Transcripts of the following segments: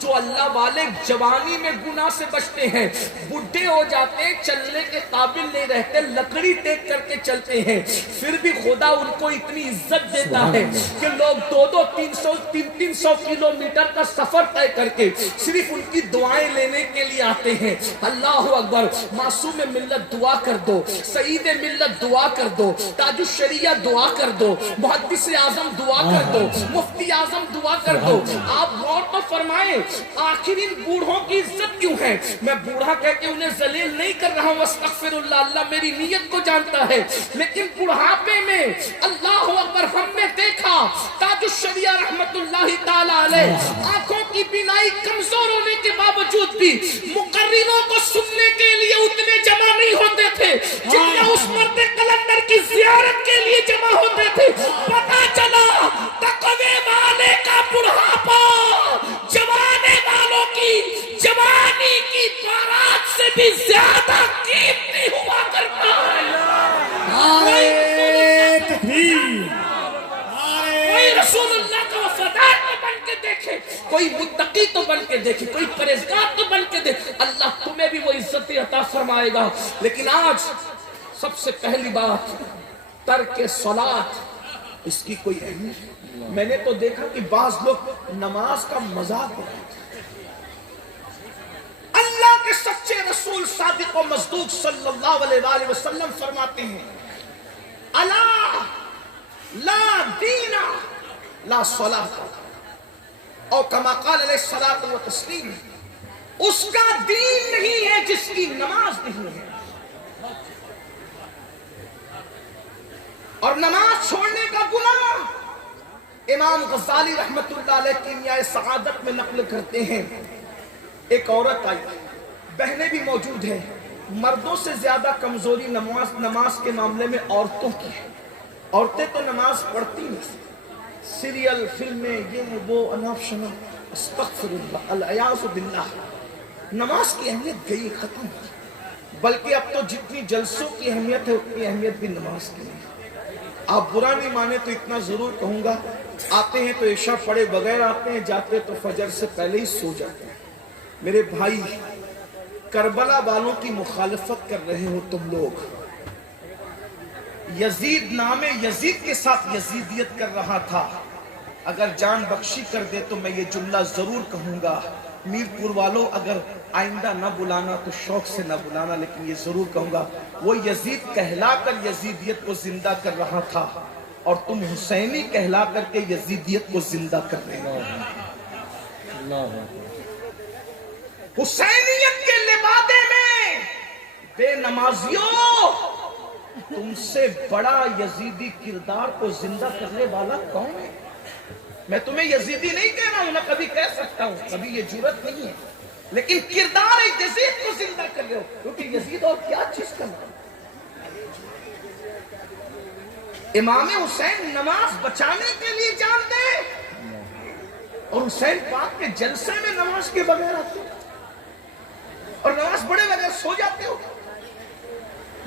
جو اللہ والے جوانی میں گناہ سے بچتے ہیں، بڈھے ہو جاتے ہیں، چلنے کے قابل نہیں رہتے، لکڑی ٹیک کر کے چلتے ہیں، پھر بھی خدا ان کو اتنی عزت دیتا ہے کہ لوگ 200-300 کلومیٹر کا سفر طے کر کے صرف ان کی دعائیں لینے کے لیے آتے ہیں۔ اللہ اکبر۔ معصوم ملت دعا کر دو، سعید ملت دعا کر دو، تاج الشریعہ دعا کر دو، محدث اعظم دعا کر دو، مفتی اعظم دعا کر دو۔ آپ غور تو فرمائیں، آخر ان بوڑھوں کی عزت کیوں ہے؟ میں بوڑھا کہہ کے انہیں ذلیل نہیں کر رہا ہوں، استغفر اللہ، اللہ میری نیت کو جانتا ہے، لیکن بڑھاپے میں اللہ اکبر ہم نے دیکھا تاج الشریعہ رحمت اللہ تعالی علیہ آنکھوں کی بینائی کمزور ہونے کے باوجود بھی مقرروں کو سننے کے لیے اتنے جمع نہیں ہوتے تھے جتنا اس مرد کلندر کی زیارت کے لیے جمع ہوتے تھے۔ پتا چلا تقوی والے کا بڑھاپا جوانے والوں کی جوانی کی بارات سے بھی زیادہ قیمتی ہوا کرتا ہے۔ کوئی رسول اللہ کا وفادار تو بن کے دیکھے، کوئی متقی تو بن کے دیکھے، کوئی پرہیزگار تو بن کے دیکھے، اللہ تمہیں بھی وہ عزت عطا فرمائے گا۔ لیکن آج سب سے پہلی بات، ترک صلاۃ، اس کی کوئی اہمیت نہیں۔ میں نے تو دیکھا کہ بعض لوگ نماز کا مذاق اڑاتے ہیں۔ اللہ کے سچے رسول صادق و مصدوق صلی اللہ علیہ وآلہ وسلم فرماتے ہیں، الا لا دین لا صلاۃ، اور کما قال علیہ الصلاۃ والتسلیم، اس کا دین نہیں ہے جس کی نماز نہیں ہے۔ اور نماز چھوڑنے کا گناہ امام غزالی رحمت اللہ علیہ کیمیائے سعادت میں نقل کرتے ہیں، ایک عورت آئی، بہنیں بھی موجود ہیں، مردوں سے زیادہ کمزوری نماز کے معاملے میں عورتوں کی ہے۔ عورتیں تو نماز پڑھتی نہیں، سیریل، فلمیں، یہ وہ، اناف شناف، استغفر اللہ، العیاذ باللہ۔ نماز کی اہمیت گئی، ختم ہوئی، بلکہ اب تو جتنی جلسوں کی اہمیت ہے اتنی اہمیت بھی نماز کی نہیں۔ آپ برا نہیں مانے تو اتنا ضرور کہوں گا، آتے ہیں تو عشاء پڑھے بغیر آتے ہیں، جاتے تو فجر سے پہلے ہی سو جاتے ہیں۔ میرے بھائی، کربلا والوں کی مخالفت کر رہے ہو تم لوگ، یزید نام یزید کے ساتھ یزیدیت کر رہا تھا، اگر جان بخشی کر دے تو میں یہ جملہ ضرور کہوں گا، میر پور والوں اگر آئندہ نہ بلانا تو شوق سے نہ بلانا، لیکن یہ ضرور کہوں گا، وہ یزید کہلا کر یزیدیت کو زندہ کر رہا تھا، اور تم حسینی کہلا کر کے یزیدیت کو زندہ کر رہے ہو۔ حسینیت کے لبادے میں بے نمازیوں، تم سے بڑا یزیدی کردار کو زندہ کرنے والا کون ہے؟ میں تمہیں یزیدی نہیں کہہ رہا ہوں، نہ کبھی کہہ سکتا ہوں، کبھی یہ جرات نہیں ہے، لیکن کردار یزید کو زندہ کر رہے ہو، کیونکہ یزید اور کیا چیز کا نام۔ امام حسین نماز بچانے کے لیے جان دے، اور حسین پاک کے جلسے میں نماز کے بغیر آتے ہو، اور نماز پڑھے بغیر سو جاتے ہو،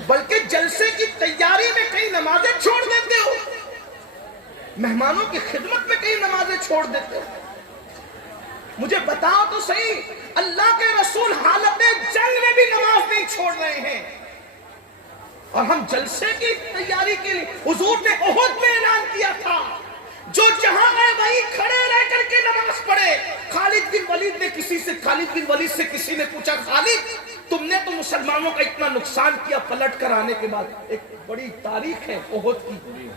بلکہ جلسے کی تیاری میں کئی نمازیں چھوڑ دیتے ہو، مہمانوں کی خدمت میں کئی نمازیں چھوڑ دیتے ہو۔ مجھے بتاؤ تو صحیح، اللہ کے رسول حالت جنگ میں بھی نماز نہیں چھوڑ رہے ہیں، اور ہم جلسے کی تیاری کے لیے، حضور نے احد میں اعلان کیا تھا، جو جہاں ہے وہیں کھڑے رہ کر کے نماز پڑھے۔ خالد بن ولید سے کسی نے پوچھا، خالد تم نے تو مسلمانوں کا اتنا نقصان کیا، پلٹ کر آنے کے بعد، ایک بڑی تاریخ ہے احد کی۔